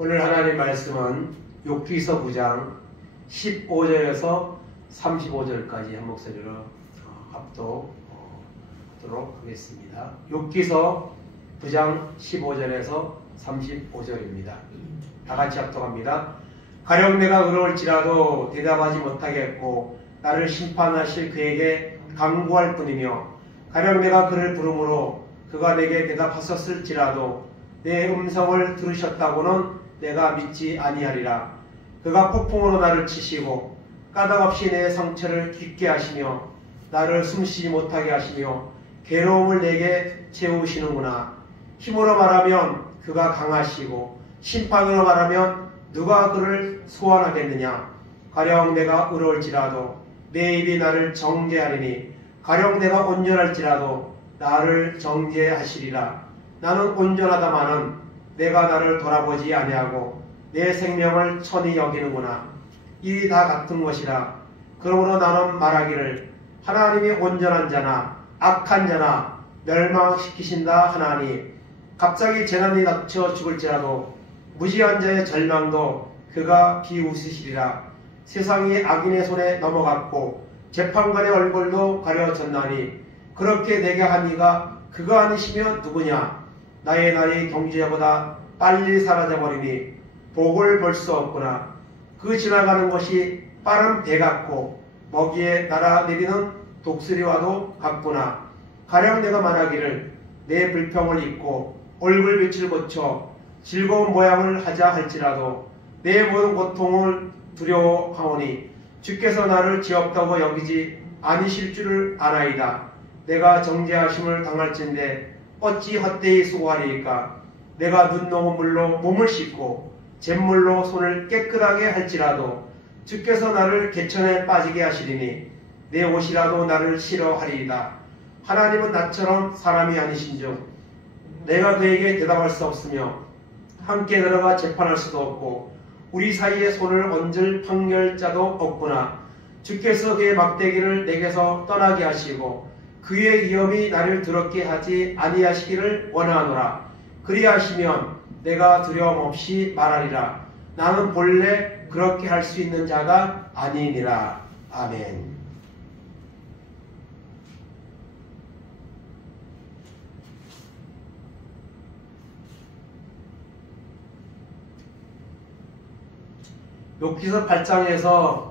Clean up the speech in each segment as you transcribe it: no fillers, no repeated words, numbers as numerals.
오늘 하나님 말씀은 욥기서 9장 15절에서 35절까지 한 목소리로 합독하도록 하겠습니다. 욥기서 9장 15절에서 35절입니다. 다 같이 합독합니다. 가령 내가 의로울지라도 대답하지 못하겠고 나를 심판하실 그에게 간구할 뿐이며 가령 내가 그를 부르므로 그가 내게 대답하셨을지라도 내 음성을 들으셨다고는 내가 믿지 아니하리라. 그가 폭풍으로 나를 치시고 까닭없이 내 상처를 깊게 하시며 나를 숨쉬지 못하게 하시며 괴로움을 내게 채우시는구나. 힘으로 말하면 그가 강하시고 심판으로 말하면 누가 그를 소환하겠느냐. 가령 내가 의로울지라도 내 입이 나를 정죄하리니 가령 내가 온전할지라도 나를 정죄하시리라. 나는 온전하다마는 내가 나를 돌아보지 아니하고 내 생명을 천히 여기는구나. 일이 다 같은 것이라. 그러므로 나는 말하기를 하나님이 온전한 자나 악한 자나 멸망시키신다 하나니 갑자기 재난이 닥쳐 죽을지라도 무지한 자의 절망도 그가 비웃으시리라. 세상이 악인의 손에 넘어갔고 재판관의 얼굴도 가려졌나니 그렇게 내게 한 이가 그가 아니시면 누구냐. 나의 날이 경주야보다 빨리 사라져버리니 복을 볼 수 없구나. 그 지나가는 것이 빠른 배 같고 먹이에 날아내리는 독수리와도 같구나. 가령 내가 말하기를 내 불평을 잊고 얼굴빛을 고쳐 즐거운 모양을 하자 할지라도 내 모든 고통을 두려워하오니 주께서 나를 지없다고 여기지 아니실 줄을 아나이다. 내가 정죄하심을 당할진대 어찌 헛되이 수고하리이까. 내가 눈 녹은 물로 몸을 씻고 잿물로 손을 깨끗하게 할지라도 주께서 나를 개천에 빠지게 하시리니 내 옷이라도 나를 싫어하리이다. 하나님은 나처럼 사람이 아니신즉 내가 그에게 대답할 수 없으며 함께 들어가 재판할 수도 없고 우리 사이에 손을 얹을 판결자도 없구나. 주께서 그의 막대기를 내게서 떠나게 하시고 그의 위엄이 나를 더럽게 하지 아니하시기를 원하노라. 그리하시면 내가 두려움 없이 말하리라. 나는 본래 그렇게 할 수 있는 자가 아니니라. 아멘. 욥기서 8장에서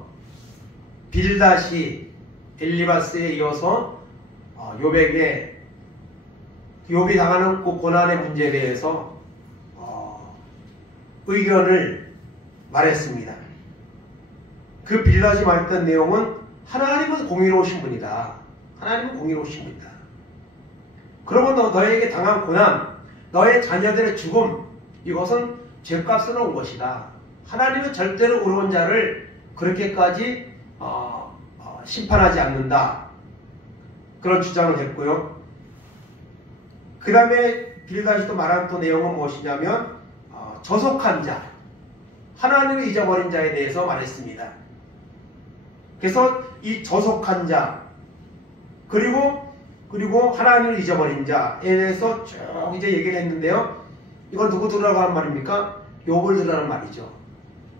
빌닷이 엘리바스에 이어서 욥에게 욥이 당하는 그 고난의 문제에 대해서 의견을 말했습니다. 그 빌닷이 말했던 내용은 하나님은 공의로우신 분이다. 하나님은 공의로우신 분이다. 그러면 너에게 당한 고난, 너의 자녀들의 죽음, 이것은 죄값으로 온 것이다. 하나님은 절대로 의로운 자를 그렇게까지 심판하지 않는다. 그런 주장을 했고요. 그 다음에 빌닷이 또 말한 또 내용은 무엇이냐면 저속한 자, 하나님을 잊어버린 자에 대해서 말했습니다. 그래서 이 저속한 자 그리고 하나님을 잊어버린 자에 대해서 쭉 이제 얘기를 했는데요. 이건 누구 들으라고 하는 말입니까? 욥을 들으라는 말이죠.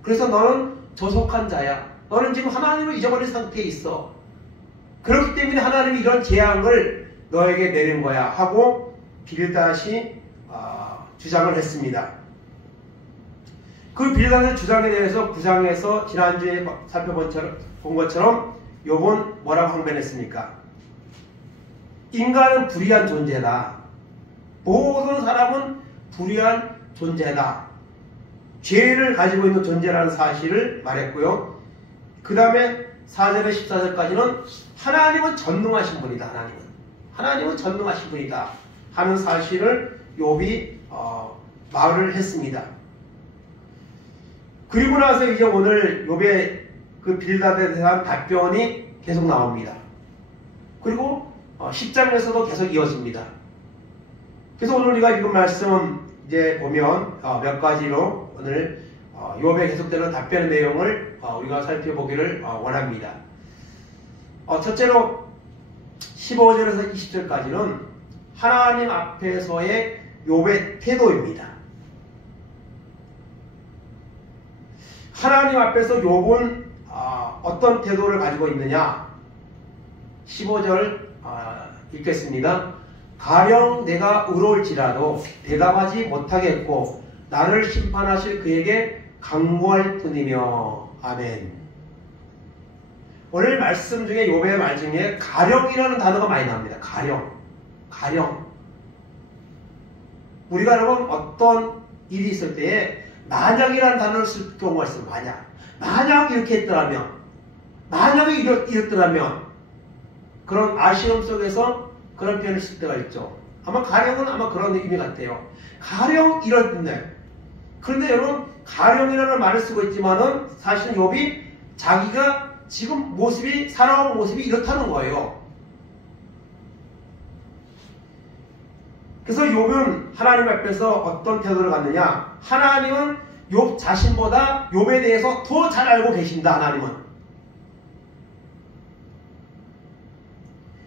그래서 너는 저속한 자야. 너는 지금 하나님을 잊어버린 상태에 있어. 그렇기 때문에 하나님이 이런 재앙을 너에게 내린 거야 하고 빌닷이 주장을 했습니다. 그 빌닷의 주장에 대해서 9장에서 지난주에 살펴본 것처럼 욥은 뭐라고 항변했습니까? 인간은 불의한 존재다. 모든 사람은 불의한 존재다. 죄를 가지고 있는 존재라는 사실을 말했고요. 그 다음에 4절에 14절까지는 하나님은 전능하신 분이다. 하나님은 전능하신 분이다 하는 사실을 욥이 말을 했습니다. 그리고 나서 이제 오늘 욥의 그 빌닷에 대한 답변이 계속 나옵니다. 그리고 10장에서도 계속 이어집니다. 그래서 오늘 우리가 읽은 말씀 이제 보면 몇 가지로 오늘 욥의 계속되는 답변의 내용을 우리가 살펴보기를 원합니다. 첫째로 15절에서 20절까지는 하나님 앞에서의 욥의 태도입니다. 하나님 앞에서 욥은 어떤 태도를 가지고 있느냐? 15절 읽겠습니다. 가령 내가 의로울지라도 대답하지 못하겠고 나를 심판하실 그에게 간구할 뿐이며. 아멘. 오늘 말씀 중에 욥의 말 중에 가령이라는 단어가 많이 나옵니다. 가령. 우리가 여러분 어떤 일이 있을 때에 만약이라는 단어를 쓸 경우가 있어요. 만약 이렇게 했더라면, 만약에 이랬더라면, 그런 아쉬움 속에서 그런 표현을 쓸 때가 있죠. 아마 가령은 아마 그런 의미 같아요. 가령 이랬네. 그런데 여러분 가령이라는 말을 쓰고 있지만은 사실 욥이 자기가 지금 살아온 모습이 이렇다는 거예요. 그래서 욥은 하나님 앞에서 어떤 태도를 갖느냐? 하나님은 욥 자신보다 욥에 대해서 더 잘 알고 계신다. 하나님은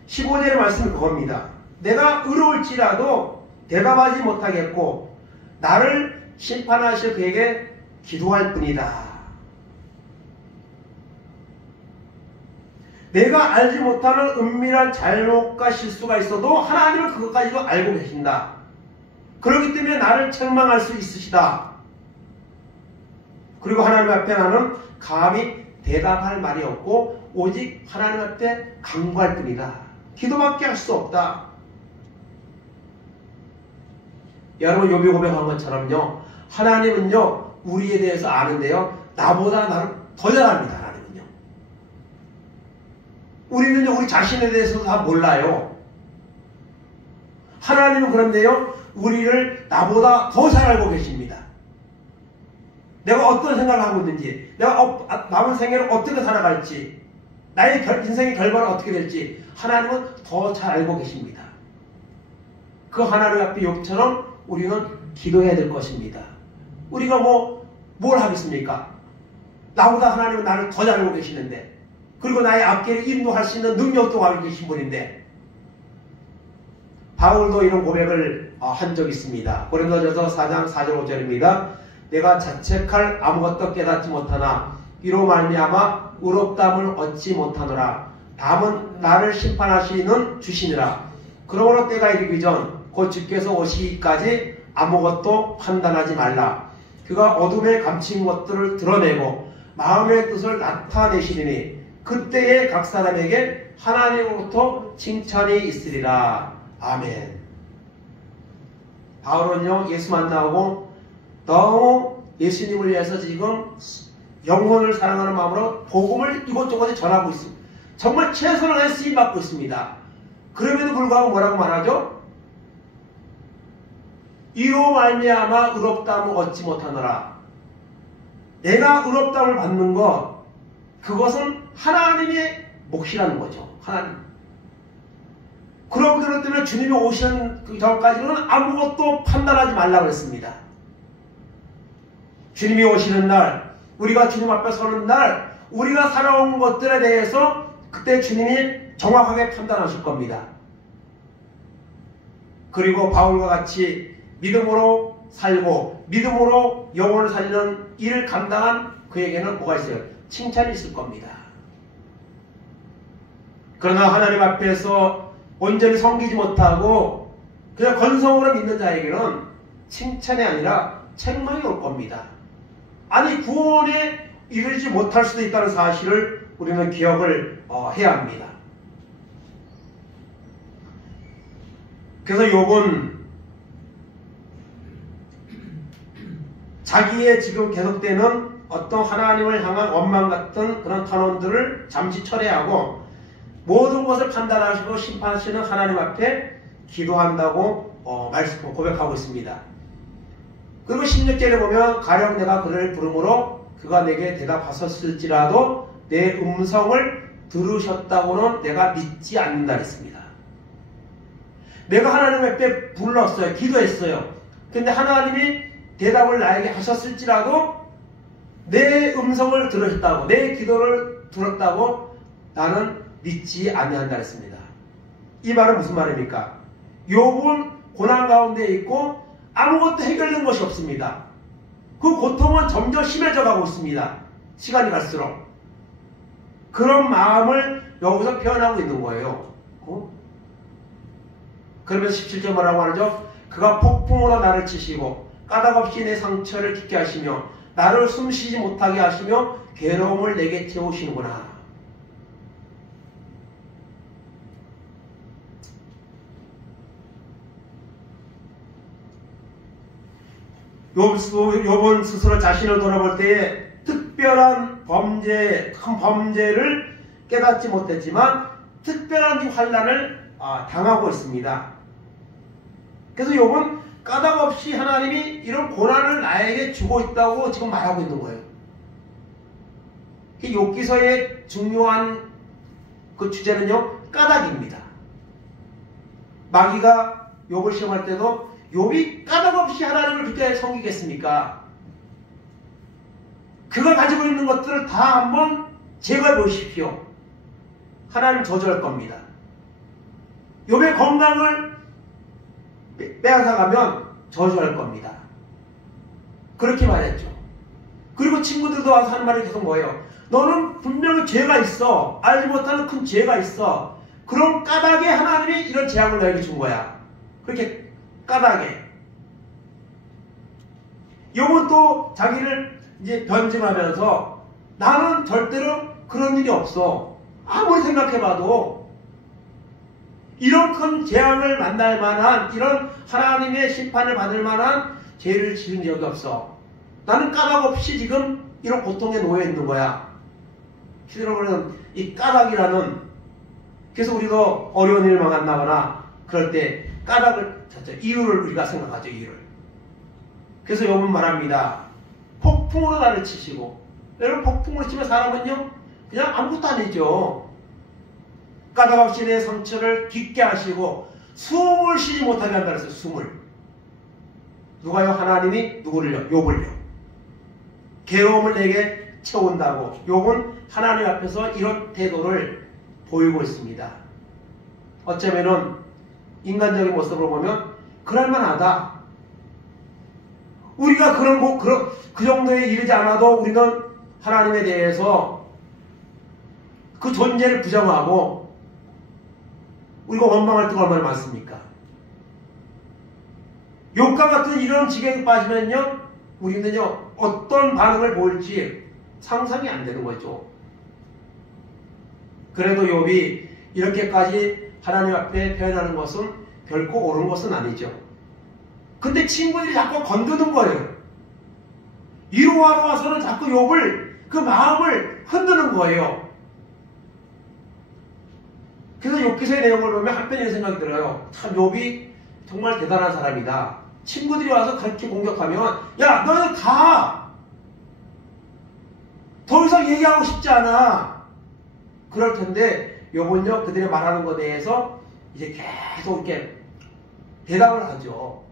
15절의 말씀은 그겁니다. 내가 의로울지라도 대답하지 못하겠고 나를 심판하실 그에게 기도할 뿐이다. 내가 알지 못하는 은밀한 잘못과 실수가 있어도 하나님은 그것까지도 알고 계신다. 그렇기 때문에 나를 책망할 수 있으시다. 그리고 하나님 앞에 나는 감히 대답할 말이 없고 오직 하나님 앞에 간구할 뿐이다. 기도밖에 할 수 없다. 여러분 욥이 고백한 것처럼요, 하나님은요 우리에 대해서 아는데요 나보다 나를 더 잘합니다. 하나님은요 우리는요 우리 자신에 대해서도 다 몰라요. 하나님은 그런데요 우리를 나보다 더 잘 알고 계십니다. 내가 어떤 생각을 하고 있는지, 내가 남은 생애를 어떻게 살아갈지, 나의 인생의 결과는 어떻게 될지 하나님은 더 잘 알고 계십니다. 그 하나님 앞에 욥처럼 우리는 기도해야 될 것입니다. 우리가 뭘 하겠습니까? 나보다 하나님은 나를 더 잘 알고 계시는데, 그리고 나의 앞길을 인도할 수 있는 능력도 가지고 계신 분인데, 바울도 이런 고백을 한 적이 있습니다. 고린도전서 4장 4절 5절입니다. 내가 자책할 아무것도 깨닫지 못하나 이로 말미암아 의롭다함을 얻지 못하노라. 다음은 나를 심판하시는 주시니라. 그러므로 때가 이르기 전 곧 주께서 오시기까지 아무것도 판단하지 말라. 그가 어둠에 감춘 것들을 드러내고 마음의 뜻을 나타내시리니 그때에 각 사람에게 하나님으로부터 칭찬이 있으리라. 아멘. 바울은요 예수 만나고 너무 예수님을 위해서 지금 영혼을 사랑하는 마음으로 복음을 이곳저곳에 전하고 있습니다. 정말 최선을 다해 쓰임받고 있습니다. 그럼에도 불구하고 뭐라고 말하죠? 이로 말미암아 의롭다함을 얻지 못하노라. 내가 의롭다함을 받는 것, 그것은 하나님의 몫이라는 거죠. 하나님. 그런 때문에 주님이 오시는 그 전까지는 아무것도 판단하지 말라고 했습니다. 주님이 오시는 날, 우리가 주님 앞에 서는 날, 우리가 살아온 것들에 대해서 그때 주님이 정확하게 판단하실 겁니다. 그리고 바울과 같이 믿음으로 살고 믿음으로 영혼을 살리는 일을 감당한 그에게는 뭐가 있어요? 칭찬이 있을 겁니다. 그러나 하나님 앞에서 온전히 섬기지 못하고 그냥 건성으로 믿는 자에게는 칭찬이 아니라 책망이 올 겁니다. 아니 구원에 이르지 못할 수도 있다는 사실을 우리는 기억을 해야 합니다. 그래서 욥은 자기의 지금 계속되는 어떤 하나님을 향한 원망 같은 그런 탄원들을 잠시 철회하고 모든 것을 판단하시고 심판하시는 하나님 앞에 기도한다고 고백하고 있습니다. 그리고 16절에 보면 가령 내가 그를 부르므로 그가 내게 대답하셨을지라도 내 음성을 들으셨다고는 내가 믿지 않는다 했습니다. 내가 하나님 앞에 불렀어요. 기도했어요. 근데 하나님이 대답을 나에게 하셨을지라도 내 음성을 들으셨다고, 내 기도를 들었다고 나는 믿지 아니한다 했습니다. 이 말은 무슨 말입니까? 욥은 고난 가운데 있고 아무것도 해결된 것이 없습니다. 그 고통은 점점 심해져 가고 있습니다. 시간이 갈수록. 그런 마음을 여기서 표현하고 있는 거예요. 그러면서 17절 뭐라고 하죠? 그가 폭풍으로 나를 치시고 까닭없이 내 상처를 깊게 하시며 나를 숨쉬지 못하게 하시며 괴로움을 내게 채우시는구나. 욥은 스스로 자신을 돌아볼 때에 특별한 범죄, 큰 범죄를 깨닫지 못했지만 특별한 환난을 당하고 있습니다. 그래서 욥은 까닭없이 하나님이 이런 고난을 나에게 주고 있다고 지금 말하고 있는 거예요. 이 욥기서의 중요한 그 주제는요, 까닭입니다. 마귀가 욥을 시험할 때도 욥이 까닭없이 하나님을 그렇게 섬기겠습니까? 그가 가지고 있는 것들을 다 한번 제거해 보십시오. 하나님 저주할 겁니다. 욥의 건강을 빼앗아가면 저주할 겁니다. 그렇게 말했죠. 그리고 친구들도 와서 하는 말이 계속 뭐예요? 너는 분명히 죄가 있어. 알지 못하는 큰 죄가 있어. 그런 까닭에 하나님이 이런 재앙을 너에게 준 거야. 그렇게 까닭에. 욥은 또 자기를 이제 변증하면서 나는 절대로 그런 일이 없어. 아무리 생각해봐도 이런 큰 재앙을 만날 만한, 이런 하나님의 심판을 받을 만한 죄를 지은 적이 없어. 나는 까닭 없이 지금 이런 고통에 놓여 있는 거야. 여러분은 이 까닭이라는, 그래서 우리도 어려운 일을 만나거나 그럴 때 까닭을, 이유를 우리가 생각하죠. 이유를. 그래서 욥은 말합니다. 폭풍으로 나를 치시고. 여러분, 폭풍으로 치면 사람은요 그냥 아무것도 아니죠. 까닭없이 내 상처를 깊게 하시고 숨을 쉬지 못하게 한다 그랬어요. 숨을. 누가요? 하나님이 누구를요? 욥을요. 괴로움을 내게 채운다고 욥은 하나님 앞에서 이런 태도를 보이고 있습니다. 어쩌면은 인간적인 모습으로 보면 그럴만하다. 우리가 그 정도에 이르지 않아도 우리는 하나님에 대해서 그 존재를 부정하고 우리가 원망할 때가 얼마나 많습니까? 욥과 같은 이런 지경에 빠지면요, 우리는요 어떤 반응을 보일지 상상이 안 되는 거죠. 그래도 욥이 이렇게까지 하나님 앞에 표현하는 것은 결코 옳은 것은 아니죠. 근데 친구들이 자꾸 건드는 거예요. 위로하러 와서는 자꾸 욥을, 그 마음을 흔드는 거예요. 그래서 욥기서의 내용을 보면 한편에 이런 생각이 들어요. 참 욥이 정말 대단한 사람이다. 친구들이 와서 그렇게 공격하면 야 너는 가! 더 이상 얘기하고 싶지 않아. 그럴 텐데 욥은요 그들의 말하는 것에 대해서 이제 계속 이렇게 대답을 하죠.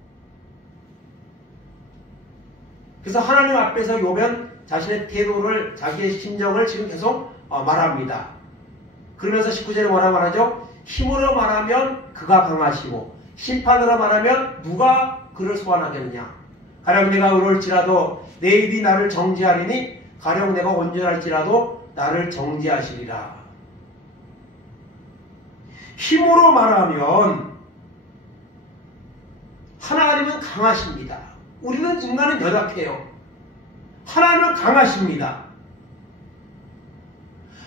그래서 하나님 앞에서 욥은 자신의 태도를, 자기의 심정을 지금 계속 말합니다. 그러면서 19절에 뭐라고 말하죠? 힘으로 말하면 그가 강하시고 심판으로 말하면 누가 그를 소환하겠느냐. 가령 내가 의로울지라도 내 입이 나를 정죄하리니 가령 내가 온전할지라도 나를 정죄하시리라. 힘으로 말하면 하나님은 강하십니다. 우리는 인간은 연약해요. 하나님은 강하십니다.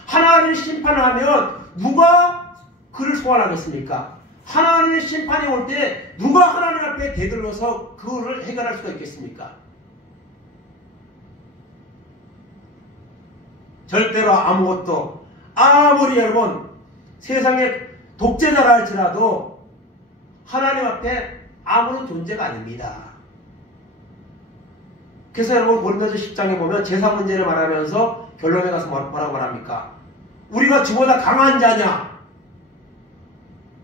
하나님이 심판하면 누가 그를 소환하겠습니까? 하나님의 심판이 올 때 누가 하나님 앞에 대들러서 그를 해결할 수가 있겠습니까? 절대로 아무것도, 아무리 여러분 세상에 독재자라 할지라도 하나님 앞에 아무런 존재가 아닙니다. 그래서 여러분 고린도서 10장에 보면 제사 문제를 말하면서 결론에 가서 뭐라고 말합니까? 우리가 주보다 강한 자냐?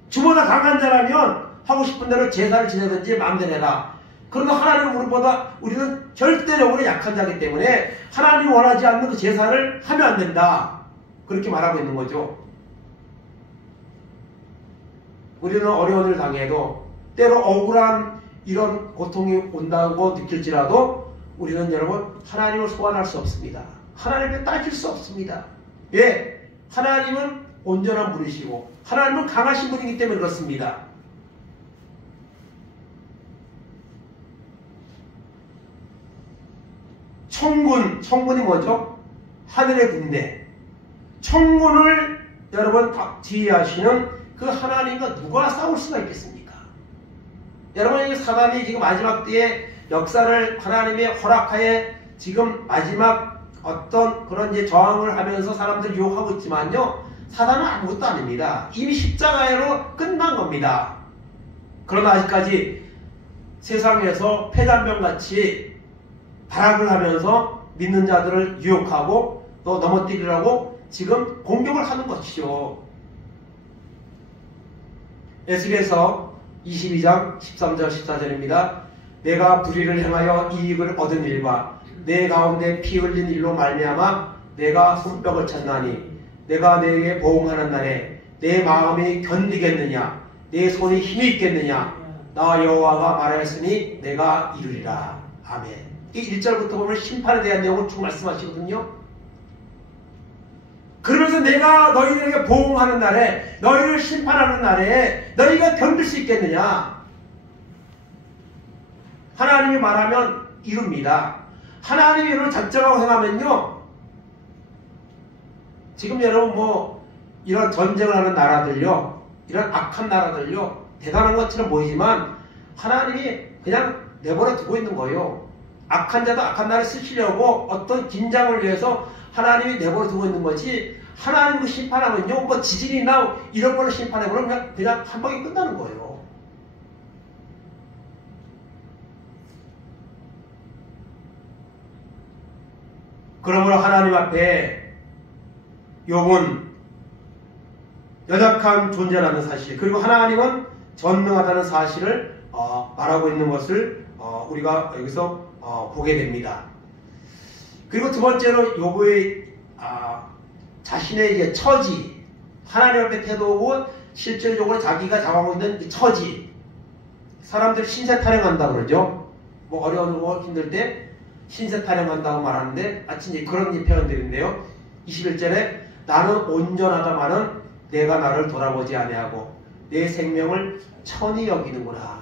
주보다 강한 자라면 하고 싶은 대로 제사를 지내든지 마음대로 해라. 그러나 하나님은 우리는 절대적으로 약한 자이기 때문에 하나님이 원하지 않는 그 제사를 하면 안 된다. 그렇게 말하고 있는 거죠. 우리는 어려운 일 당해도 때로 억울한 이런 고통이 온다고 느낄지라도 우리는 여러분 하나님을 소환할 수 없습니다. 하나님께 따질 수 없습니다. 예, 하나님은 온전한 분이시고 하나님은 강하신 분이기 때문에 그렇습니다. 청군이 뭐죠? 하늘의 군대. 청군을 여러분 지휘하시는 그 하나님과 누가 싸울 수가 있겠습니까? 여러분, 이 사단이 지금 마지막 때에 역사를 하나님의 허락하에 지금 마지막 어떤 그런 이제 저항을 하면서 사람들 유혹하고 있지만요, 사단은 아무것도 아닙니다. 이미 십자가로 끝난 겁니다. 그러나 아직까지 세상에서 폐잔병같이 발악을 하면서 믿는 자들을 유혹하고 또 넘어뜨리려고 지금 공격을 하는 것이죠. 에스겔서 22장 13절 14절입니다. 내가 불의를 행하여 이익을 얻은 일과 내 가운데 피 흘린 일로 말미암아 내가 손뼉을 쳤나니 내가 내게 보응하는 날에 내 마음이 견디겠느냐, 내 손이 힘이 있겠느냐, 나 여호와가 말하였으니 내가 이루리라. 아멘. 이 1절부터 보면 심판에 대한 내용을 쭉 말씀하시거든요. 그러면서 내가 너희들에게 보응하는 날에, 너희를 심판하는 날에 너희가 견딜 수 있겠느냐? 하나님이 말하면 이룹니다. 하나님이 이런 작정하고 행하면요, 지금 여러분 뭐 이런 전쟁을 하는 나라들요, 이런 악한 나라들요, 대단한 것처럼 보이지만 하나님이 그냥 내버려 두고 있는 거예요. 악한 자도 악한 나라를 쓰시려고 어떤 긴장을 위해서 하나님이 내버려 두고 있는 거지, 하나님 그 심판하면요, 뭐 지진이나 이런 걸로 심판해버리면 그냥 한 방에 끝나는 거예요. 그러므로 하나님 앞에 욥은 연약한 존재라는 사실, 그리고 하나님은 전능하다는 사실을 말하고 있는 것을 우리가 여기서 보게 됩니다. 그리고 두 번째로 욥의 자신의 이제 처지, 하나님 앞에 태도고 실질적으로 자기가 당하고 있는 이 처지, 사람들이 신세 타령한다고 그러죠. 뭐 어려운 거 힘들 때 신세 타령한다고 말하는데 마치 이제 그런 표현들인데요. 21절에 나는 온전하다마는 내가 나를 돌아보지 아니하고 내 생명을 천히 여기는구나.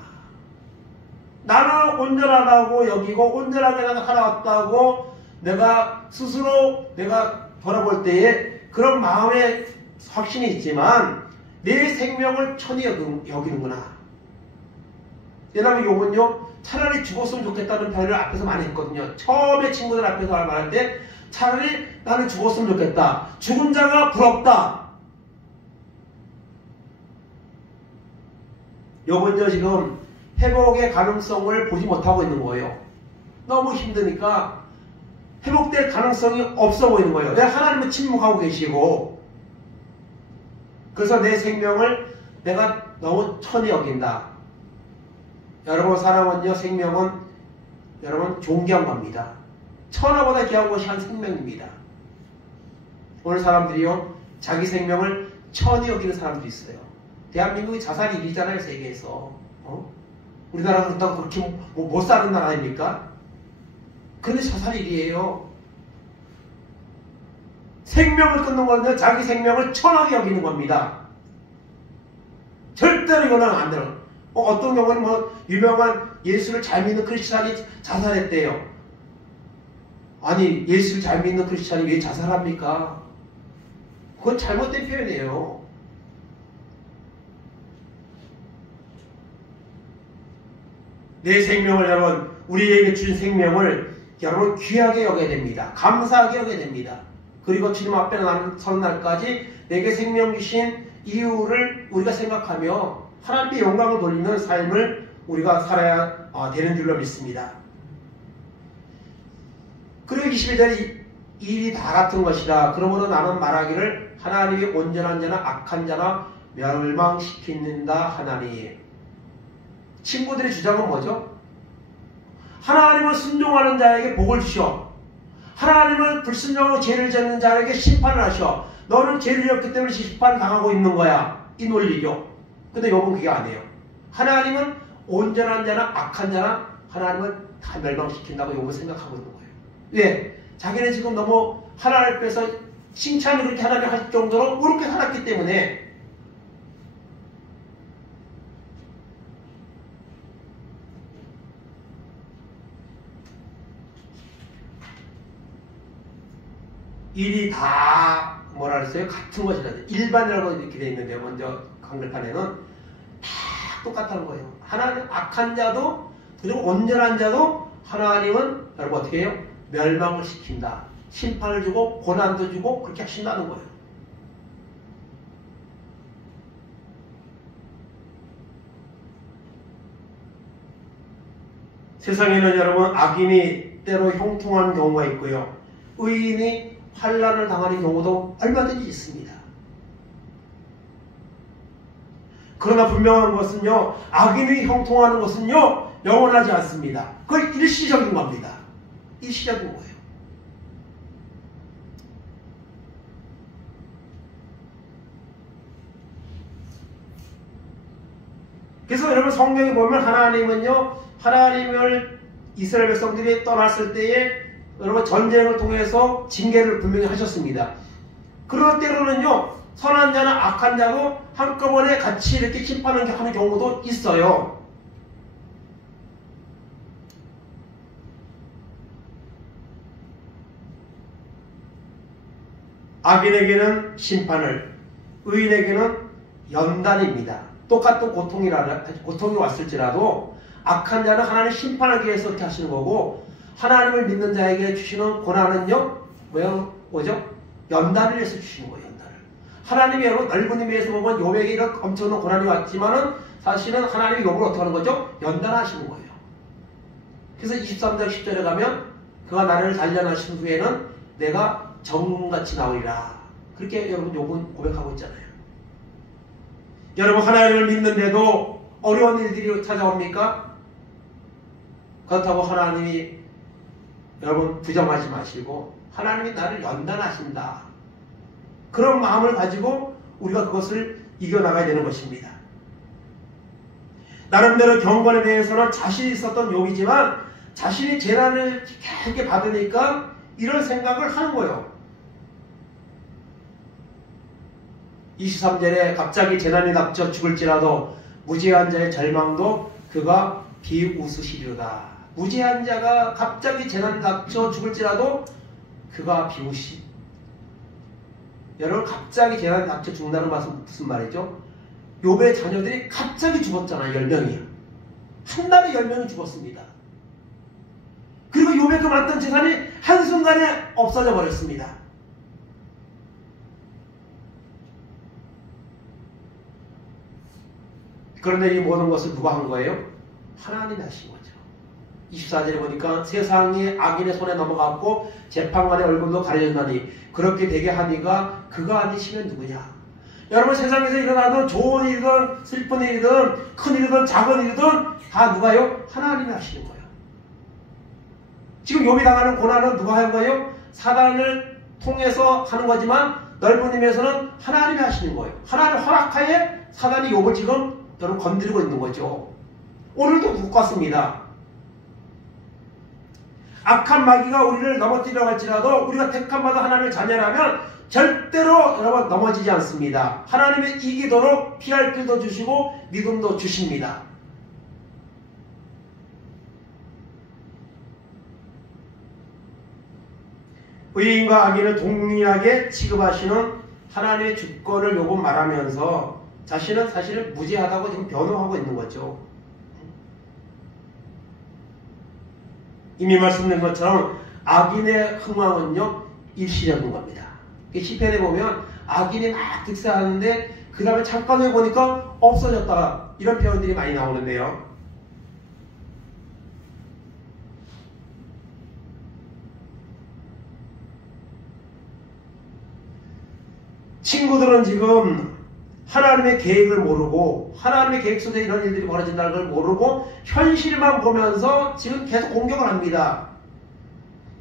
나는 온전하다고 여기고 온전하게 내가 살아왔다고 내가 스스로 내가 돌아볼 때에 그런 마음의 확신이 있지만 내 생명을 천히 여기는구나. 왜냐하면 욥은요, 차라리 죽었으면 좋겠다는 표현을 앞에서 많이 했거든요. 처음에 친구들 앞에서 말할 때 차라리 나는 죽었으면 좋겠다. 죽은 자가 부럽다. 욥은요, 지금 회복의 가능성을 보지 못하고 있는 거예요. 너무 힘드니까 회복될 가능성이 없어 보이는 거예요. 왜? 하나님은 침묵하고 계시고. 그래서 내 생명을 내가 너무 천히 여긴다. 여러분, 사람은요, 생명은 여러분 존귀한 겁니다. 천하보다 귀한 것이 한 생명입니다. 오늘 사람들이요, 자기 생명을 천히 여기는 사람들이 있어요. 대한민국이 자살 1위잖아요, 세계에서. 우리나라가 그렇다고 그렇게 못 사는 나라 아닙니까? 그런데 자살 1위예요. 생명을 끊는 건데 자기 생명을 천하게 여기는 겁니다. 절대로 이거는 안 돼요. 어떤 경우는 뭐 유명한 예수를 잘 믿는 크리스찬이 자살했대요. 아니, 예수를 잘 믿는 크리스찬이 왜 자살합니까? 그건 잘못된 표현이에요. 내 생명을 여러분, 우리에게 주신 생명을 여러분 귀하게 여겨야 됩니다. 감사하게 여겨야 됩니다. 그리고 주님 앞에 서는 날까지 내게 생명 주신 이유를 우리가 생각하며 하나님께 영광을 돌리는 삶을 우리가 살아야 되는 줄로 믿습니다. 그리고 21절에 일이 다 같은 것이라. 그러므로 나는 말하기를 하나님이 온전한 자나 악한 자나 멸망시킨다 하나니. 친구들의 주장은 뭐죠? 하나님을 순종하는 자에게 복을 주셔. 하나님을 불순종하고 죄를 짓는 자에게 심판을 하셔. 너는 죄를 지었기 때문에 심판을 당하고 있는 거야. 이 논리죠. 근데 욥은 그게 아니에요. 하나님은 온전한 자나 악한 자나 하나님은 다 멸망시킨다고 욥은 생각하고 있는 거예요. 왜? 자기는 지금 너무 하나님 앞에서 칭찬을 그렇게 하나님 할 정도로 그렇게 살았기 때문에. 일이 다 뭐라 그랬어요? 같은 것이라. 일반이라고 이렇게 돼 있는데 먼저 강글판에는 다 똑같다는 거예요. 하나님 악한 자도 그리고 온전한 자도 하나님은 여러분 어떻게 해요? 멸망을 시킨다. 심판을 주고 고난도 주고 그렇게 하신다는 거예요. 세상에는 여러분 악인이 때로 형통하는 경우가 있고요. 의인이 환난을 당하는 경우도 얼마든지 있습니다. 그러나 분명한 것은요, 악인이 형통하는 것은요, 영원하지 않습니다. 그건 일시적인 겁니다. 일시적인 거예요. 그래서 여러분 성경에 보면 하나님은요, 하나님을 이스라엘 백성들이 떠났을 때에 여러분 전쟁을 통해서 징계를 분명히 하셨습니다. 그럴 때로는요, 선한 자나 악한 자도 한꺼번에 같이 이렇게 심판하는 경우도 있어요. 악인에게는 심판을, 의인에게는 연단입니다. 똑같은 고통이 왔을지라도 악한 자는 하나님 심판하기 위해서 이렇게 하시는 거고, 하나님을 믿는 자에게 주시는 고난은요, 뭐죠? 연단을 위해서 주시는 거예요. 연단을. 하나님이 여러분 넓은 의미에서 보면 욥에게 이런 엄청난 고난이 왔지만은 사실은 하나님이 욥을 어떻게 하는 거죠? 연단하시는 거예요. 그래서 23장 10절에 가면 그가 나를 단련하신 후에는 내가 정금같이 나오리라. 그렇게 여러분 욥은 고백하고 있잖아요. 여러분 하나님을 믿는데도 어려운 일들이 찾아옵니까? 그렇다고 하나님이 여러분 부정하지 마시고 하나님이 나를 연단하신다. 그런 마음을 가지고 우리가 그것을 이겨나가야 되는 것입니다. 나름대로 경건에 대해서는 자신이 있었던 욥이지만 자신이 재난을 깊게 받으니까 이런 생각을 하는 거예요. 23절에 갑자기 재난이 닥쳐 죽을지라도 무죄한 자의 절망도 그가 비웃으시리로다. 무죄한 자가 갑자기 재난이 닥쳐 죽을지라도 그가 비웃시. 여러분 갑자기 재난이 닥쳐 죽는다는 말은 무슨 말이죠? 욥의 자녀들이 갑자기 죽었잖아요. 10명이요. 한 달에 10명이 죽었습니다. 그리고 욥의 그 많던 재산이 한순간에 없어져 버렸습니다. 그런데 이 모든 것을 누가 한 거예요? 하나님이 하신 거죠. 24절에 보니까 세상이 악인의 손에 넘어갔고 재판관의 얼굴도 가려졌나니 그렇게 되게 하니가 그가 아니시면 누구냐? 여러분 세상에서 일어나는 좋은 일이든 슬픈 일이든 큰 일이든 작은 일이든 다 누가요? 하나님이 하시는 거예요. 지금 욥이 당하는 고난은 누가 한 거예요? 사단을 통해서 하는 거지만 넓은 의미에서는 하나님이 하시는 거예요. 하나님 허락하에 사단이 욥을 지금 여러분 건드리고 있는 거죠. 오늘도 똑같습니다. 악한 마귀가 우리를 넘어뜨리려고 할지라도 우리가 택함 받아 하나님을 자녀라면 절대로 여러분 넘어지지 않습니다. 하나님이 이기도록 피할 길도 주시고 믿음도 주십니다. 의인과 악인을 동일하게 취급하시는 하나님의 주권을 욥은 말하면서 자신은 사실 무죄하다고 지금 변호하고 있는 거죠. 이미 말씀드린 것처럼 악인의 흥왕은요 일시적인 겁니다. 시편에 보면 악인이 막 득세하는데 그 다음에 잠깐 후에 보니까 없어졌다 이런 표현들이 많이 나오는데요. 친구들은 지금 하나님의 계획을 모르고 하나님의 계획 속에 이런 일들이 벌어진다는 걸 모르고 현실만 보면서 지금 계속 공격을 합니다.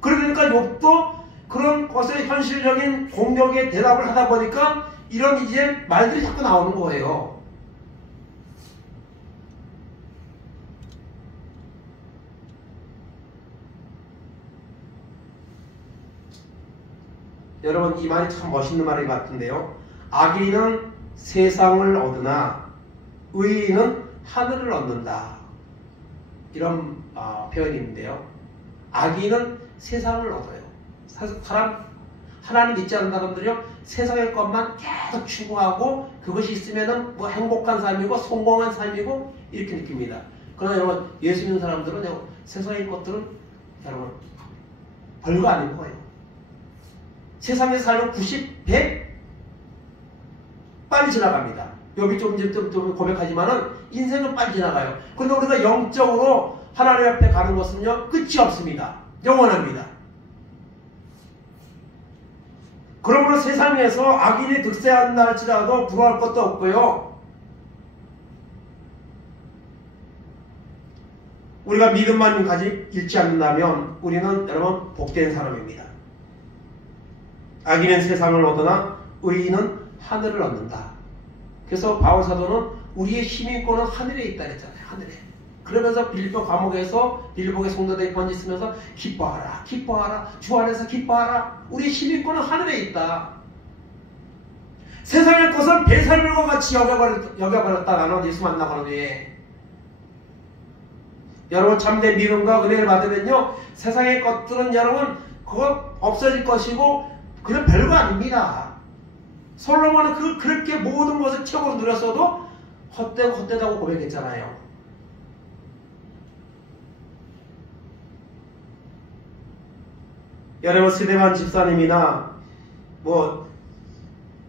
그러니까 욥도 그런 것에 현실적인 공격에 대답을 하다 보니까 이런 이제 말들이 자꾸 나오는 거예요. 여러분 이 말이 참 멋있는 말인 것 같은데요. 악인은 세상을 얻으나 의인은 하늘을 얻는다. 이런 표현인데요. 악인은 세상을 얻어요. 하나님 믿지 않는 사람들이요, 세상의 것만 계속 추구하고 그것이 있으면은 뭐 행복한 삶이고 성공한 삶이고 이렇게 느낍니다. 그러나 여러분 예수 믿는 사람들은 세상의 것들은 여러분 별거 아닌 거예요. 세상에서 살면 90, 100 빨리 지나갑니다. 여기 좀 고백하지만은 인생은 빨리 지나가요. 그런데 우리가 영적으로 하나님 앞에 가는 것은요 끝이 없습니다. 영원합니다. 그러므로 세상에서 악인이 득세한다 할지라도 부러워할 것도 없고요. 우리가 믿음만 잃지 않는다면 우리는 여러분 복된 사람입니다. 악인은 세상을 얻으나 의인은 하늘을 얻는다. 그래서 바울사도는 우리의 힘있고는 하늘에 있다 그랬잖아요. 하늘에. 그러면서 빌립보 감옥에서 빌립보의 성도들이 번지 쓰면서 기뻐하라 기뻐하라 주 안에서 기뻐하라. 우리의 힘있고는 하늘에 있다. 세상의 것은 배설물과 같이 여겨버렸다. 나는 예수 만나고 난 후에. 여러분 참된 믿음과 은혜를 받으면요 세상의 것들은 여러분 그거 없어질 것이고 그냥 별거 아닙니다. 솔로몬은 그렇게 모든 것을 최고로 누렸어도 헛되다고 고백했잖아요. 여러분 스데반 집사님이나 뭐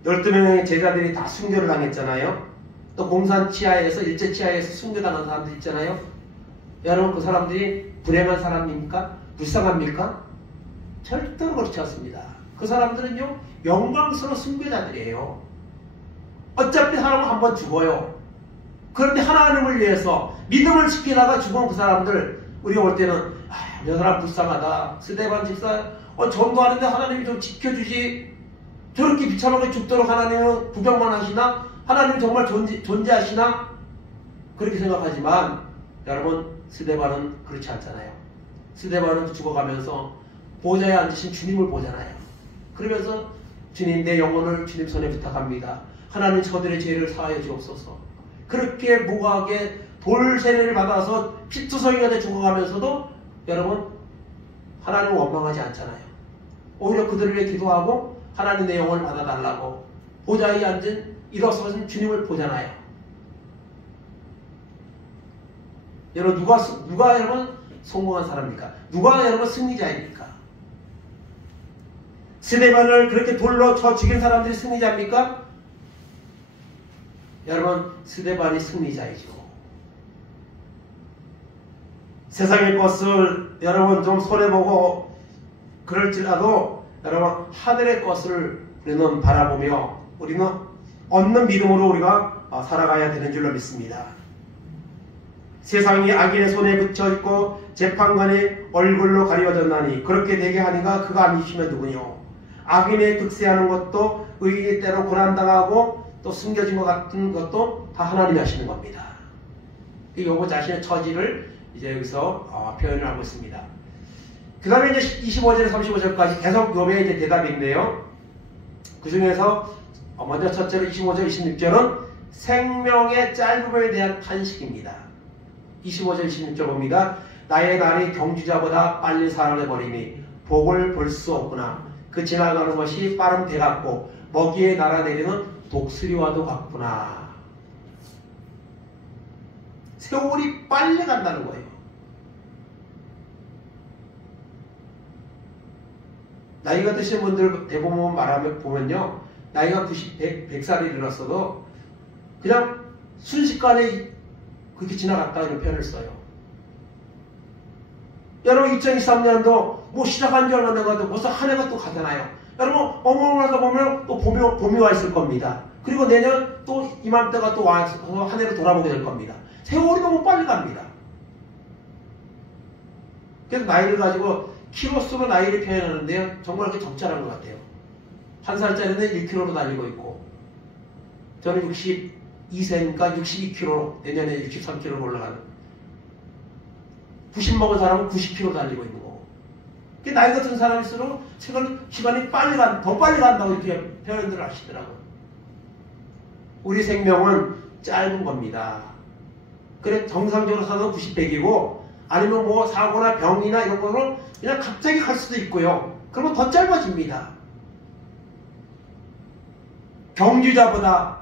12명의 제자들이 다 순교를 당했잖아요. 또 공산 치하에서 일제 치하에서 순교당한 사람들 있잖아요. 여러분 그 사람들이 불행한 사람입니까? 불쌍합니까? 절대로 그렇지 않습니다. 그 사람들은요 영광스러운 순교자들이에요. 어차피 사람은 한 번 죽어요. 그런데 하나님을 위해서 믿음을 지키다가 죽은 그 사람들 우리가 볼 때는 저 사람 불쌍하다. 스데반 집사 전도하는데 하나님이 좀 지켜주지. 저렇게 비참하게 죽도록 하나님은 구경만 하시나? 하나님 정말 존재하시나? 그렇게 생각하지만 여러분 스데반은 그렇지 않잖아요. 스데반은 죽어가면서 보좌에 앉으신 주님을 보잖아요. 그러면서 주님 내 영혼을 주님 손에 부탁합니다. 하나님 저들의 죄를 사하여 주옵소서. 그렇게 무고하게 돌세례를 받아서 피투성이가 돼 죽어가면서도 여러분 하나님을 원망하지 않잖아요. 오히려 그들을 위해 기도하고 하나님 내 영혼을 받아달라고 보좌에 앉은 일어서신 주님을 보잖아요. 여러분 누가 여러분 성공한 사람입니까? 누가 여러분 승리자입니까? 스데반을 그렇게 돌로 쳐 죽인 사람들이 승리자입니까? 여러분 스데반이 승리자이죠. 세상의 것을 여러분 좀 손해보고 그럴지라도 여러분 하늘의 것을 우리는 바라보며 우리는 얻는 믿음으로 우리가 살아가야 되는 줄로 믿습니다. 세상이 악인의 손에 붙여있고 재판관의 얼굴로 가리워졌나니 그렇게 되게 하니가 그가 아니시면 누구뇨. 악인의 득세하는 것도 의인의 때로 고난당하고 또 숨겨진 것 같은 것도 다 하나님이 하시는 겁니다. 요거 자신의 처지를 이제 여기서 표현을 하고 있습니다. 그 다음에 이제 25절, 35절까지 계속 욥의 이제 대답인데요. 그 중에서 먼저 첫째로 25절, 26절은 생명의 짧음에 대한 탄식입니다. 25절, 26절 봅니다. 나의 날이 경주자보다 빨리 살아내버리니 복을 볼 수 없구나. 그 지나가는 것이 빠른 배 같고 먹이에 날아내리는 독수리와도 같구나. 세월이 빨리 간다는 거예요. 나이가 드신 분들 대부분 말하면 보면요. 나이가 100살이 일어났어도 그냥 순식간에 그렇게 지나갔다 이런 표현을 써요. 여러분 2023년도 뭐 시작한 지 얼마 안 돼가지고 벌써 한 해가 또 가잖아요. 여러분 어머니가 보면 또 봄이 와 있을 겁니다. 그리고 내년 또 이맘때가 또 와서 한 해를 돌아보게 될 겁니다. 세월이 너무 빨리 갑니다. 그래서 나이를 가지고 키로수로 나이를 표현하는데요. 정말 그렇게 적절한 것 같아요. 한 살짜리는 1kg로 달리고 있고 저는 62세니까 62kg 내년에 63kg로 올라가는 90 먹은 사람은 90kg 달리고 있는 거고 나이 같은 사람일수록 시간이 더 빨리 간다고 이렇게 표현들을 하시더라고요. 우리 생명은 짧은 겁니다. 그래, 정상적으로 사도 90, 100이고, 아니면 뭐 사고나 병이나 이런 거로 그냥 갑자기 갈 수도 있고요. 그러면 더 짧아집니다. 경주자보다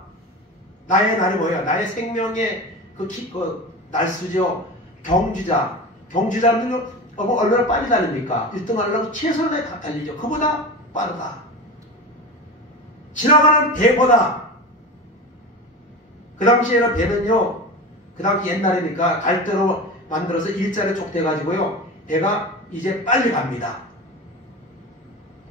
나의 날이 뭐예요? 나의 생명의 그 날수죠. 경주자는 얼마나 빨리 달립니까? 1등 하려고 최선을 다 달리죠. 그보다 빠르다. 지나가는 배보다, 그 당시에는 배는요, 그 당시 옛날이니까 갈대로 만들어서 일자로 족대가지고요, 배가 이제 빨리 갑니다.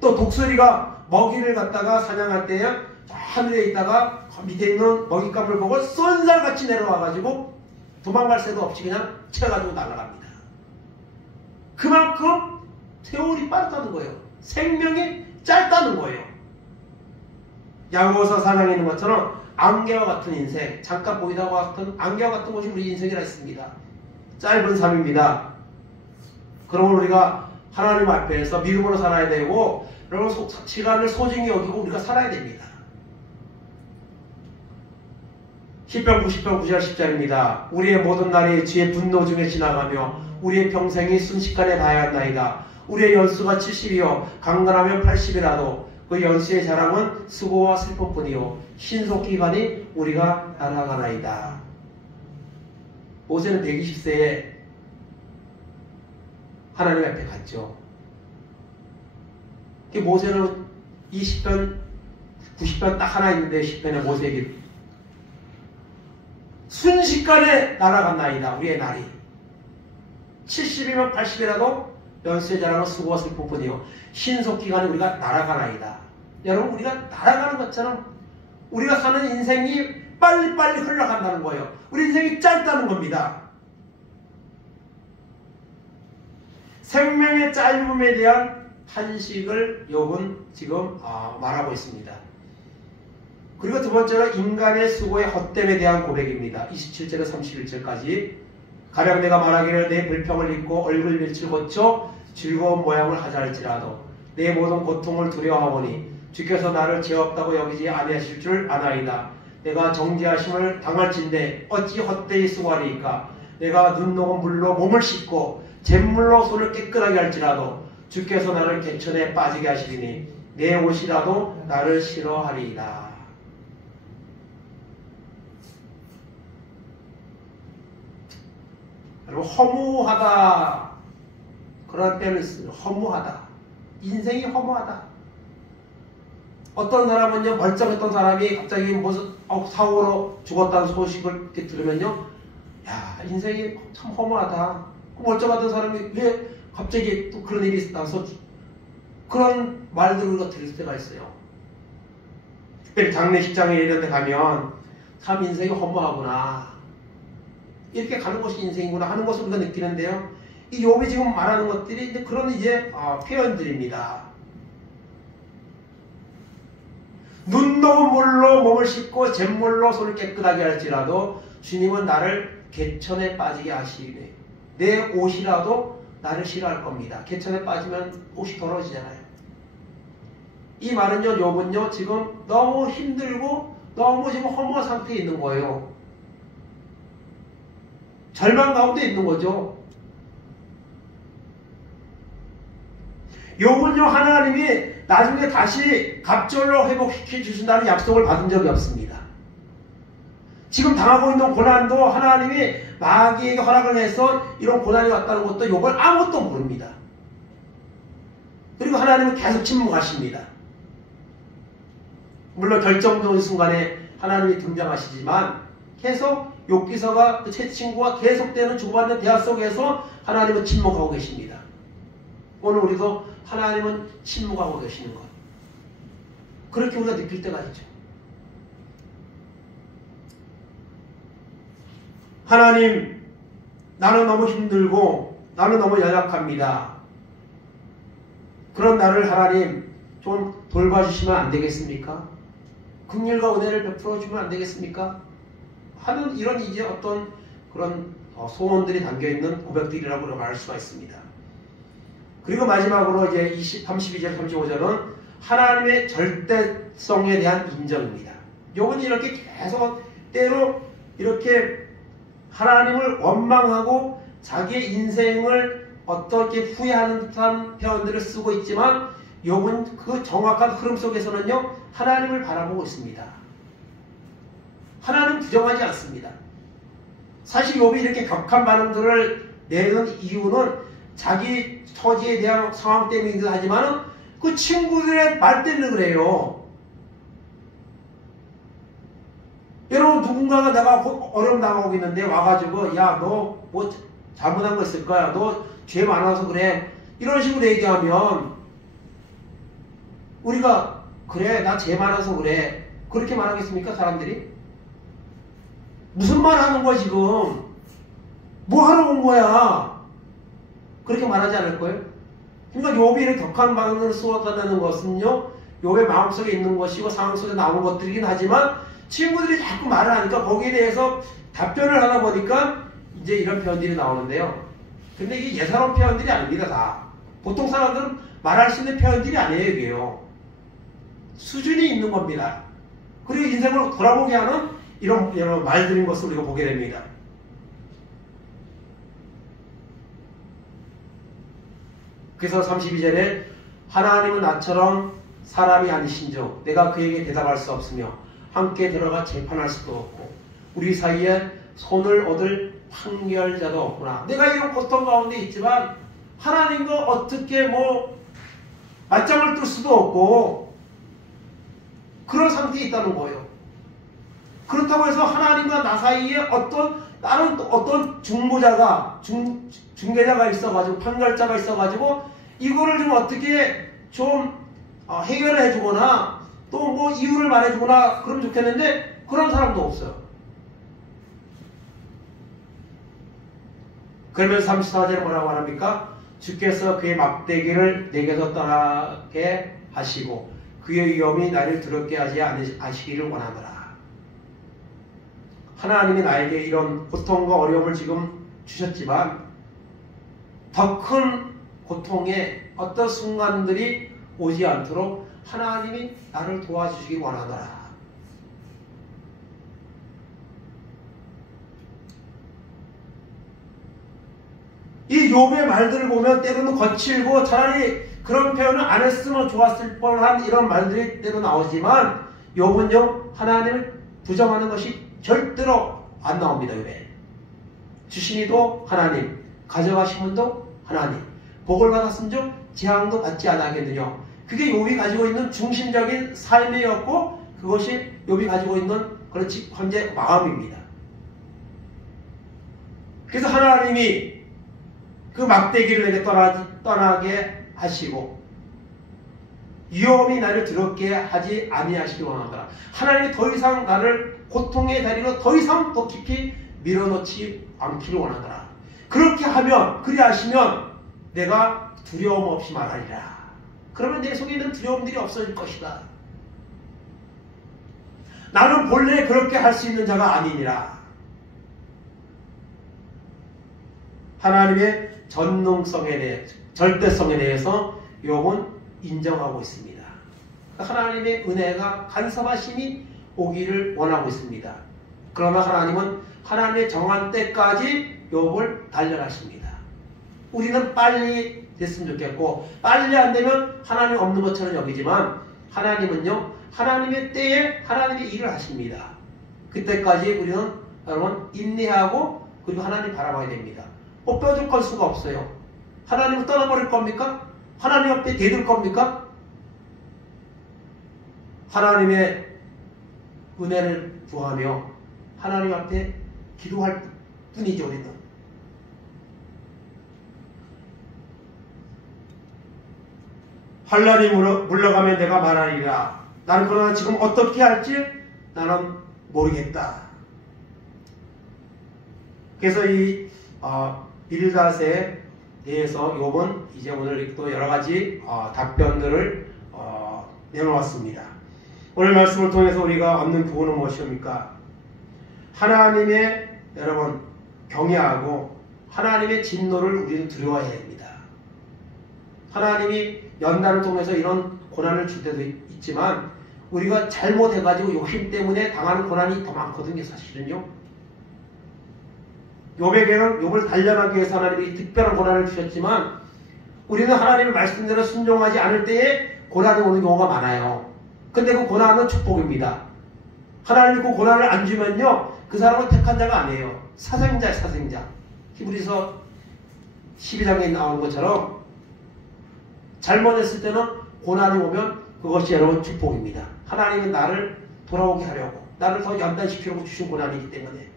또 독수리가 먹이를 갖다가 사냥할 때에 하늘에 있다가 밑에 있는 먹잇감을 보고 쏜살같이 내려와가지고 도망갈 새도 없이 그냥 쳐가지고 날아갑니다. 그만큼 세월이 빠르다는 거예요. 생명이 짧다는 거예요. 야고보서 4장에 있는 것처럼 안개와 같은 인생, 잠깐 보이다와 같은 안개와 같은 것이 우리 인생이라 했습니다. 짧은 삶입니다. 그러면 우리가 하나님 앞에서 믿음으로 살아야 되고, 여러분 시간을 소중히 여기고 우리가 살아야 됩니다. 시편 90편 9절 10절입니다. 우리의 모든 날이 주의 분노 중에 지나가며 우리의 평생이 순식간에 다하였나이다. 우리의 연수가 70이요 강건하면 80이라도 그 연수의 자랑은 수고와 슬픔뿐이요 신속기간이 우리가 날아가나이다. 모세는 120세에 하나님 앞에 갔죠. 모세는 이 시편 90편 딱 하나 있는데, 10편에 모세에게 순식간에 날아갔나이다. 우리의 날이 70이면 80이라도 연수의 자랑은 수고와 슬픔뿐이요 신속기간에 우리가 날아가나이다. 여러분, 우리가 날아가는 것처럼 우리가 사는 인생이 빨리빨리 흘러간다는 거예요. 우리 인생이 짧다는 겁니다. 생명의 짧음에 대한 탄식을 욥은 지금 말하고 있습니다. 그리고 두 번째로 인간의 수고의 헛됨에 대한 고백입니다. 27절에서 31절까지 가령 내가 말하기를 내 불평을 잊고 얼굴 빛을 고쳐 즐거운 모양을 하자 할지라도 내 모든 고통을 두려워하오니 주께서 나를 죄 없다고 여기지 아니하실 줄 아나이다. 내가 정죄하심을 당할진대 어찌 헛되이 수고하리이까. 내가 눈 녹은 물로 몸을 씻고 잿물로 손을 깨끗하게 할지라도 주께서 나를 개천에 빠지게 하시리니 내 옷이라도 나를 싫어하리이다. 여러분, 허무하다. 그런 때는 있어요. 허무하다. 인생이 허무하다. 어떤 사람은요, 멀쩡했던 사람이 갑자기 무슨 사고로 죽었다는 소식을 이렇게 들으면요, 야, 인생이 참 허무하다. 멀쩡하던 사람이 왜 갑자기 또 그런 일이 나서 그런 말들을 우리가 들을 때가 있어요. 특별히 장례식장에 이런 데 가면 참 인생이 허무하구나. 이렇게 가는 것이 인생이구나 하는 것을 우리가 느끼는데요. 이 욥이 지금 말하는 것들이 이제 그런 표현들입니다. 눈 녹은 물로 몸을 씻고 잿물로 손을 깨끗하게 할지라도 주님은 나를 개천에 빠지게 하시네. 내 옷이라도 나를 싫어할 겁니다. 개천에 빠지면 옷이 더러워지잖아요. 이 말은요, 욥은요, 지금 너무 힘들고 너무 지금 허무한 상태에 있는 거예요. 절망 가운데 있는 거죠. 욥은요, 하나님이 나중에 다시 갑절로 회복시켜 주신다는 약속을 받은 적이 없습니다. 지금 당하고 있는 고난도 하나님이 마귀에게 허락을 해서 이런 고난이 왔다는 것도 욥은 아무것도 모릅니다. 그리고 하나님은 계속 침묵하십니다. 물론 결정적인 순간에 하나님이 등장하시지만 계속 욥기서가 그 제 친구와 계속되는 주고받는 대화 속에서 하나님은 침묵하고 계십니다. 오늘 우리도 하나님은 침묵하고 계시는 것, 그렇게 우리가 느낄 때가 있죠. 하나님, 나는 너무 힘들고 나는 너무 연약합니다. 그런 나를 하나님 좀 돌봐주시면 안 되겠습니까? 긍휼과 은혜를 베풀어 주면 안 되겠습니까? 하는 이런 이제 어떤 그런 소원들이 담겨있는 고백들이라고 말할 수가 있습니다. 그리고 마지막으로 이제 32절, 35절은 하나님의 절대성에 대한 인정입니다. 요분이 이렇게 계속 때로 이렇게 하나님을 원망하고 자기의 인생을 어떻게 후회하는 듯한 표현들을 쓰고 있지만 욥은 그 정확한 흐름 속에서는요 하나님을 바라보고 있습니다. 하나님 부정하지 않습니다. 사실 욥이 이렇게 격한 반응들을 내는 이유는 자기 처지에 대한 상황 때문이기도 하지만 그 친구들의 말 때문에 그래요. 여러분 누군가가 내가 어려움 당하고 있는데 와가지고 야 너 뭐 잘못한 거 있을 거야. 너 죄 많아서 그래. 이런 식으로 얘기하면 우리가 그래 나 죄 많아서 그래. 그렇게 말하겠습니까 사람들이? 무슨 말 하는 거야 지금? 뭐 하러 온 거야? 그렇게 말하지 않을 거예요? 그러니까 욥이 이렇게 격한 반응을 쏟아내는 것은요 욥의 마음속에 있는 것이고 상황 속에 나오는 것들이긴 하지만 친구들이 자꾸 말을 하니까 거기에 대해서 답변을 하다 보니까 이제 이런 표현들이 나오는데요. 근데 이게 예사로운 표현들이 아닙니다. 다. 보통 사람들은 말할 수 있는 표현들이 아니에요. 이게요. 수준이 있는 겁니다. 그리고 인생을 돌아보게 하는 이런 말들인 것을 우리가 보게 됩니다. 그래서 32절에 하나님은 나처럼 사람이 아니신즉 내가 그에게 대답할 수 없으며 함께 들어가 재판할 수도 없고 우리 사이에 손을 얻을 판결자도 없구나. 내가 이런 고통 가운데 있지만 하나님과 어떻게 맞짱을 뜰 수도 없고 그런 상태에 있다는 거예요. 그렇다고 해서 하나님과 나 사이에 나는 어떤 중개자가 있어가지고 판결자가 있어가지고 이거를 좀 어떻게 좀 해결을 해주거나 또 이유를 말해주거나 그러면 좋겠는데 그런 사람도 없어요. 그러면서 34절에 뭐라고 합니까? 주께서 그의 막대기를 내게서 떠나게 하시고 그의 위험이 나를 두렵게 하지 않으시기를 원하노라. 하나님이 나에게 이런 고통과 어려움을 지금 주셨지만 더 큰 고통의 어떤 순간들이 오지 않도록 하나님이 나를 도와주시기 원하노라. 이 욥의 말들을 보면 때로는 거칠고 차라리 그런 표현을 안 했으면 좋았을 뻔한 이런 말들이 때로 나오지만 욥은요 하나님을 부정하는 것이 절대로 안 나옵니다. 왜? 주시니도 하나님, 가져가신 분도 하나님, 복을 받았은즉 재앙도 받지 않겠느냐. 그게 욥이 가지고 있는 중심적인 삶이었고 그것이 욥이 가지고 있는 그런 현재 마음입니다. 그래서 하나님이 그 막대기를 내게 떠나게 하시고 위험이 나를 두렵게 하지 아니하시기 원한다. 하나님이 더 이상 나를 고통의 다리로 더 이상 더 깊이 밀어넣지 않기를 원한다. 그렇게 하면 그리하시면 내가 두려움 없이 말하리라. 그러면 내 속에 있는 두려움들이 없어질 것이다. 나는 본래 그렇게 할 수 있는 자가 아니니라. 하나님의 전능성에 대해, 절대성에 대해서 욥은 인정하고 있습니다. 하나님의 은혜가 간섭하심이 오기를 원하고 있습니다. 그러나 하나님은 하나님의 정한 때까지 욥을 단련하십니다. 우리는 빨리 됐으면 좋겠고 빨리 안 되면 하나님 없는 것처럼 여기지만 하나님은요 하나님의 때에 하나님의 일을 하십니다. 그때까지 우리는 여러분 인내하고 그리고 하나님 바라봐야 됩니다. 뼈죽할 수가 없어요. 하나님을 떠나버릴 겁니까? 하나님 앞에 대들 겁니까? 하나님의 은혜를 구하며 하나님 앞에 기도할 뿐이죠. 우리는. 환난이 물러가면 내가 말하리라. 나는 그러나 지금 어떻게 할지 나는 모르겠다. 그래서 이 빌닷에 대해서 욥은 이제 오늘 또 여러 가지 답변들을 내놓았습니다. 오늘 말씀을 통해서 우리가 얻는 교훈은 무엇입니까? 하나님의 여러분 경외하고 하나님의 진노를 우리는 두려워해야 됩니다. 하나님이 연단을 통해서 이런 고난을 줄 때도 있지만 우리가 잘못해가지고 욕심 때문에 당하는 고난이 더 많거든요. 사실은요. 욥에게는 욥을 단련하기 위해서 하나님이 특별한 고난을 주셨지만 우리는 하나님의 말씀대로 순종하지 않을 때에 고난이 오는 경우가 많아요. 근데 그 고난은 축복입니다. 하나님이 그 고난을 안 주면요, 그 사람은 택한 자가 아니에요. 사생자예요, 사생자. 히브리서 12장에 나오는 것처럼 잘못했을 때는 고난이 오면 그것이 여러분 축복입니다. 하나님은 나를 돌아오게 하려고, 나를 더 연단시키려고 주신 고난이기 때문에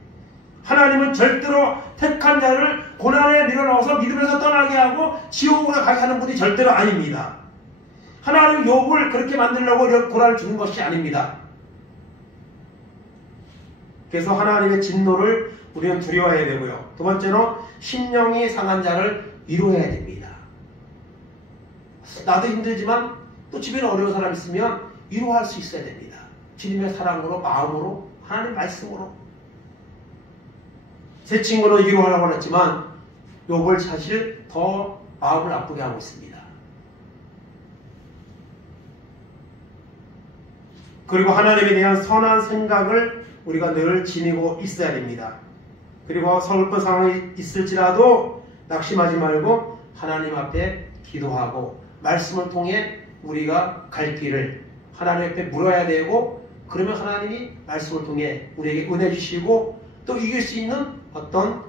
하나님은 절대로 택한 자를 고난에 밀어넣어서 믿음에서 떠나게 하고 지옥으로 가게 하는 분이 절대로 아닙니다. 하나님은 욥을 그렇게 만들려고 이런 고난을 주는 것이 아닙니다. 그래서 하나님의 진노를 우리는 두려워해야 되고요. 두 번째는 심령이 상한 자를 위로해야 됩니다. 나도 힘들지만 또 주변에 어려운 사람 있으면 위로할 수 있어야 됩니다. 주님의 사랑으로, 마음으로, 하나님의 말씀으로. 제 친구는 위로하라고 했지만 욥을 사실 더 마음을 아프게 하고 있습니다. 그리고 하나님에 대한 선한 생각을 우리가 늘 지니고 있어야 됩니다. 그리고 서글픈 상황이 있을지라도 낙심하지 말고 하나님 앞에 기도하고 말씀을 통해 우리가 갈 길을 하나님 앞에 물어야 되고, 그러면 하나님이 말씀을 통해 우리에게 은혜 주시고 또 이길 수 있는 어떤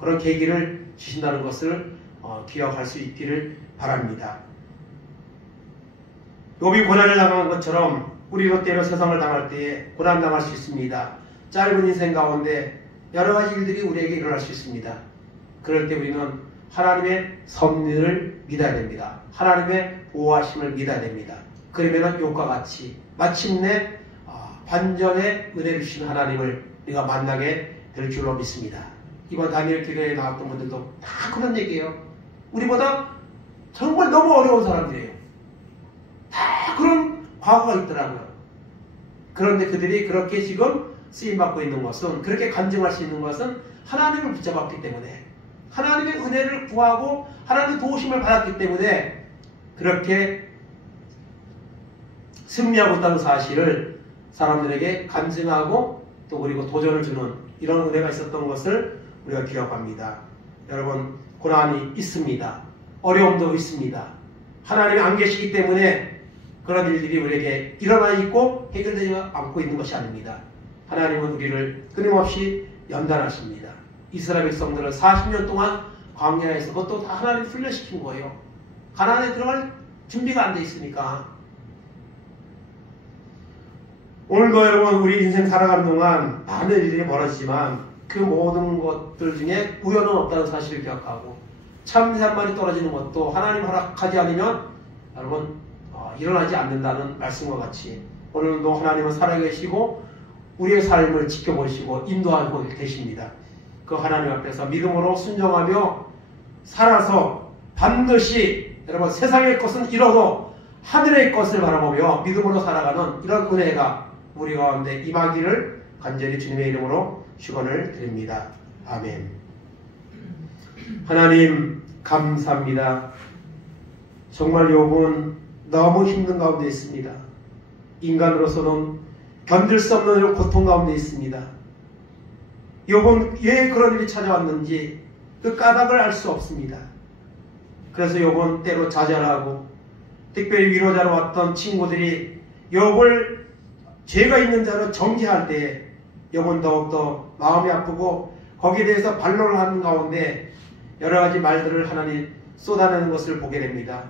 그런 계기를 주신다는 것을 기억할 수 있기를 바랍니다. 욥이 고난을 당한 것처럼 우리도 때로 세상을 당할 때에 고난당할 수 있습니다. 짧은 인생 가운데 여러 가지 일들이 우리에게 일어날 수 있습니다. 그럴 때 우리는 하나님의 섭리를 믿어야 됩니다. 하나님의 보호하심을 믿어야 됩니다. 그러면 욥과 같이 마침내 반전의 은혜를 주신 하나님을 우리가 만나게 될 줄로 믿습니다. 이번 다니엘 기도에 나왔던 분들도 다 그런 얘기예요. 우리보다 정말 너무 어려운 사람들이에요. 다 그런 과거가 있더라고요. 그런데 그들이 그렇게 지금 쓰임받고 있는 것은, 그렇게 간증할 수 있는 것은 하나님을 붙잡았기 때문에, 하나님의 은혜를 구하고 하나님의 도우심을 받았기 때문에 그렇게 승리하고 있다는 사실을 사람들에게 간증하고 또 그리고 도전을 주는 이런 은혜가 있었던 것을 우리가 기억합니다. 여러분, 고난이 있습니다. 어려움도 있습니다. 하나님이 안 계시기 때문에 그런 일들이 우리에게 일어나 있고 해결되지 않고 있는 것이 아닙니다. 하나님은 우리를 끊임없이 연단하십니다. 이스라엘 백성들을 40년 동안 광야에서 그것도 다 하나님이 훈련시킨 거예요. 가나안에 들어갈 준비가 안 돼 있으니까. 오늘도 여러분, 우리 인생 살아가는 동안 많은 일들이 벌어지지만 그 모든 것들 중에 우연은 없다는 사실을 기억하고 참새한마리 떨어지는 것도 하나님 허락하지 않으면 여러분 일어나지 않는다는 말씀과 같이 오늘도 하나님은 살아계시고 우리의 삶을 지켜보시고 인도하고 계십니다. 그 하나님 앞에서 믿음으로 순종하며 살아서 반드시 여러분 세상의 것은 잃어도 하늘의 것을 바라보며 믿음으로 살아가는 이런 은혜가 우리 가운데 임하기를 간절히 주님의 이름으로 축원을 드립니다. 아멘. 하나님 감사합니다. 정말 욥은 너무 힘든 가운데 있습니다. 인간으로서는 견딜 수 없는 이런 고통 가운데 있습니다. 욥은 왜 그런 일이 찾아왔는지 그 까닭을 알 수 없습니다. 그래서 욥은 때로 좌절하고, 특별히 위로자로 왔던 친구들이 욥을 죄가 있는 자로 정죄할 때 욥은 더욱더 마음이 아프고 거기에 대해서 반론을 하는 가운데 여러 가지 말들을 하나님 쏟아내는 것을 보게 됩니다.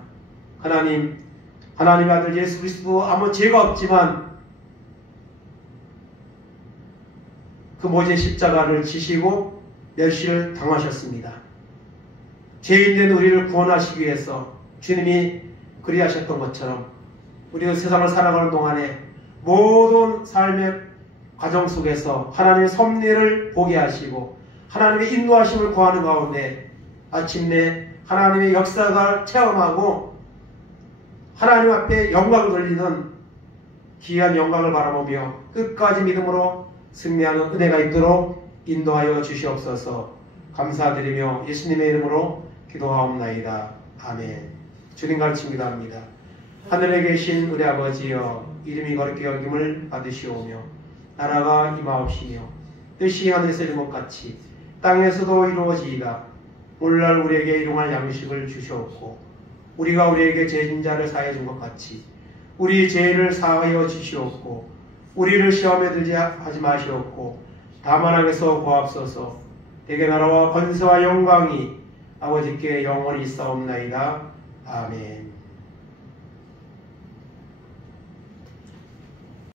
하나님의 아들 예수 그리스도 아무 죄가 없지만 그 모제 십자가를 지시고 멸시를 당하셨습니다. 죄인된 우리를 구원하시기 위해서 주님이 그리하셨던 것처럼 우리는 세상을 살아가는 동안에 모든 삶의 과정 속에서 하나님의 섭리를 보게 하시고 하나님의 인도하심을 구하는 가운데 마침내 하나님의 역사가 체험하고 하나님 앞에 영광을 돌리는 귀한 영광을 바라보며 끝까지 믿음으로 승리하는 은혜가 있도록 인도하여 주시옵소서. 감사드리며 예수님의 이름으로 기도하옵나이다. 아멘. 주님 가르칩니다 합니다. 하늘에 계신 우리 아버지여, 이름이 거룩히 여김을 받으시오며 나라가 임하옵시며 뜻이 하늘에서 이룬 것 같이 땅에서도 이루어지이다. 오늘날 우리에게 일용할 양식을 주시옵고 우리가 우리에게 죄진 자를 사하여 준 것 같이 우리 죄를 사하여 주시옵고 우리를 시험에 들지 하지 마시옵고 다만 악에서 구하옵소서. 대개 나라와 권세와 영광이 아버지께 영원히 있사옵나이다. 아멘.